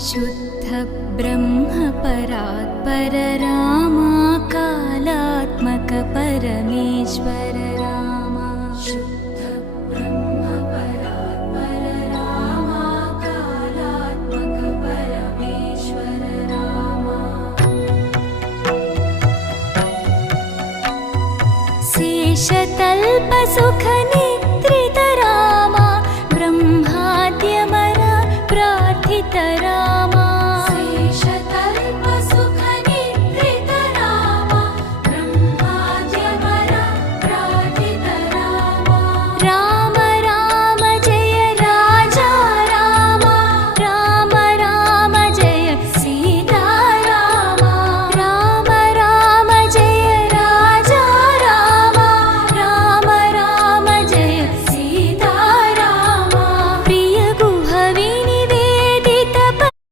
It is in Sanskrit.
शुद्ध ब्रह्म परात्पर रामा कालात्मक परमेश्वर रामा शुद्ध ब्रह्म परात्पर रामा कालात्मक परमेश्वर रामा शेषतल्प सुख